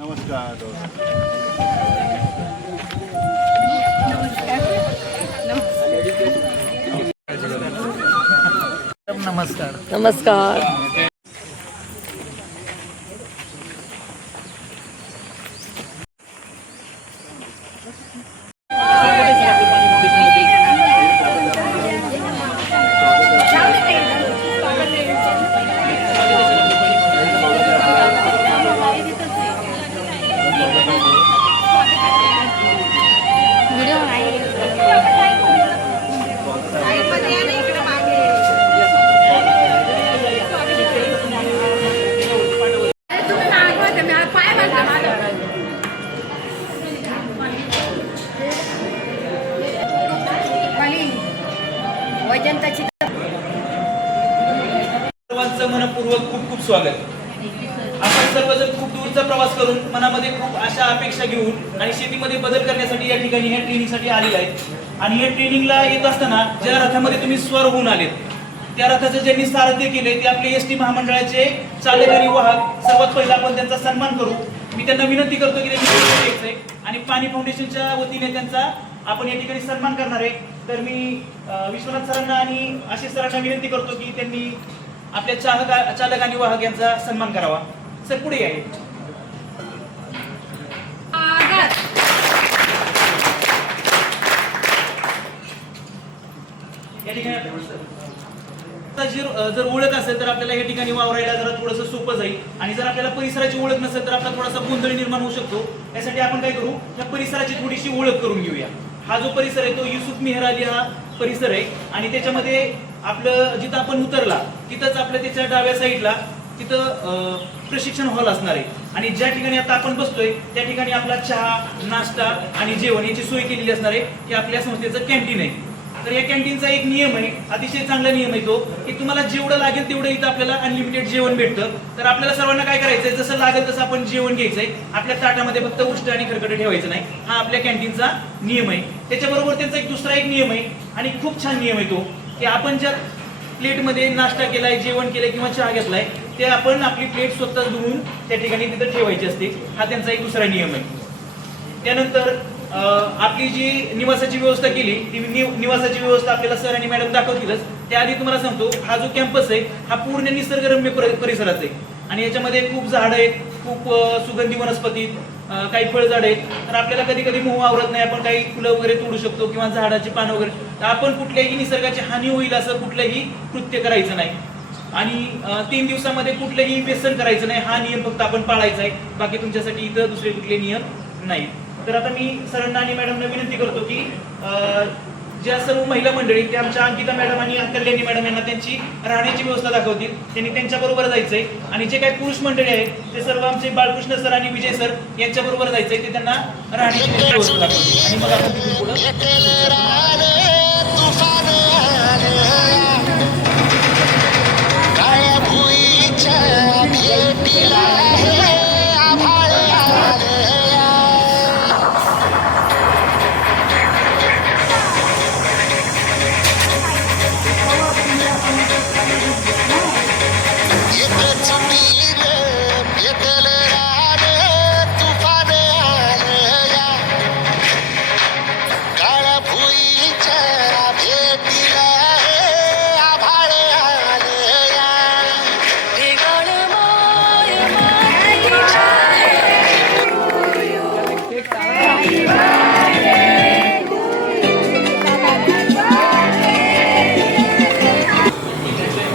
नमस्कार. नमस्कार. नमस्कार. सर्वांचं मनपूर्वक खूप खूप स्वागत. आपण सर्वजण खूप दूरचा प्रवास करून मनामध्ये खूप आशा अपेक्षा घेऊन आणि शेतीमध्ये बदल करण्यासाठी या ठिकाणी ह्या ट्रेनिंगसाठी आलेले आहेत. आणि या ट्रेनिंगला येत असताना ज्या रथामध्ये तुम्ही स्वर होऊन आलेत त्या रथाचं ज्यांनी सारथ्य केले ते आपले एसटी महामंडळाचे चालक आणि वाहक. सर्वात पहिला आपण त्यांचा सन्मान करू. मी त्यांना विनंती करतो की त्यांनी यायचंय आणि पाणी फाउंडेशनच्या वतीने त्यांचा आपण या ठिकाणी सन्मान करणार आहे. तर मी विश्वनाथ सरांना आणि आशिष सरांना विनंती करतो की त्यांनी आपल्या चालक आणि वाहक यांचा सन्मान करावा. सर पुढे या. या ठिकाणी जर ओळख असेल तर आपल्याला या ठिकाणी वावरायला जरा थोडंसं सोपं जाईल. आणि जर आपल्याला परिसराची ओळख नसेल तर आपला थोडासा गोंधळ निर्माण होऊ शकतो. यासाठी आपण काय करू, या परिसराची थोडीशी ओळख करून घेऊया. हा जो परिसर आहे तो युसुफ मेहराली हा परिसर आहे. आणि त्याच्यामध्ये आपलं जिथं आपण उतरला तिथंच आपल्या त्याच्या डाव्या साईडला तिथं प्रशिक्षण हॉल असणार आहे. आणि ज्या ठिकाणी आता आपण बसतोय त्या ठिकाणी आपला चहा, नाश्ता आणि जेवण याची सोय केलेली असणार आहे. हे आपल्या संस्थेचं कॅन्टीन आहे. तर या कॅन्टीनचा एक नियम आहे, अतिशय चांगला नियम आहे तो, की तुम्हाला जेवढं लागेल तेवढं इथं आपल्याला अनलिमिटेड जेवण भेटतं. तर आपल्याला सर्वांना काय करायचंय, जसं लागेल तसं आपण जेवण घ्यायचंय. आपल्या ताटामध्ये फक्त उष्ट आणि खरकट ठेवायचं नाही. हा आपल्या कॅन्टीनचा नियम आहे. त्याच्याबरोबर त्यांचा एक दुसरा एक नियम आहे आणि खूप छान नियम आहे तो, की आपण ज्या प्लेटमध्ये नाश्ता केलाय, जेवण केलंय किंवा चहा घेतलाय ते आपण आपली प्लेट स्वतः धुवून त्या ठिकाणी तिथं ठेवायची असते. हा त्यांचा एक दुसरा नियम आहे. त्यानंतर आपली जी निवासाची व्यवस्था केली ती निवासाची व्यवस्था आपल्याला सर आणि मॅडम दाखवतीलच. त्याआधी तुम्हाला सांगतो, हा जो कॅम्पस आहे हा पूर्ण निसर्गरम्य परिसरात आहे. आणि याच्यामध्ये खूप झाड आहेत, खूप सुगंधी वनस्पती, काही फळझाड आहेत. तर आपल्याला कधी कधी मोह आवरत नाही, आपण काही फुलं वगैरे तोडू शकतो किंवा झाडाची पानं वगैरे. तर आपण कुठल्याही निसर्गाची हानी होईल असं कुठलंही कृत्य करायचं नाही. आणि 3 दिवसामध्ये कुठलंही व्यसन करायचं नाही. हा नियम फक्त आपण पाळायचा आहे. बाकी तुमच्यासाठी इथं दुसरे कुठले नियम नाही. तर आता मी सरांना आणि मॅडमना विनंती करतो की ज्या सर्व महिला मंडळी त्या आमच्या अंकिता मॅडम आणि कल्याणी मॅडम यांना त्यांची राहण्याची व्यवस्था दाखवतील. त्यांनी त्यांच्या बरोबर जायचंय. आणि जे काही पुरुष मंडळी आहेत ते सर्व आमचे बाळकृष्ण सर आणि विजय सर यांच्या बरोबर जायचंय. ते त्यांना राहण्याची व्यवस्था दाखवतील. आणि मग आपण तिथून पुढे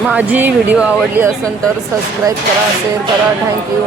माझी व्हिडिओ आवडली असेल तर सबस्क्राईब करा, शेअर करा. थँक्यू.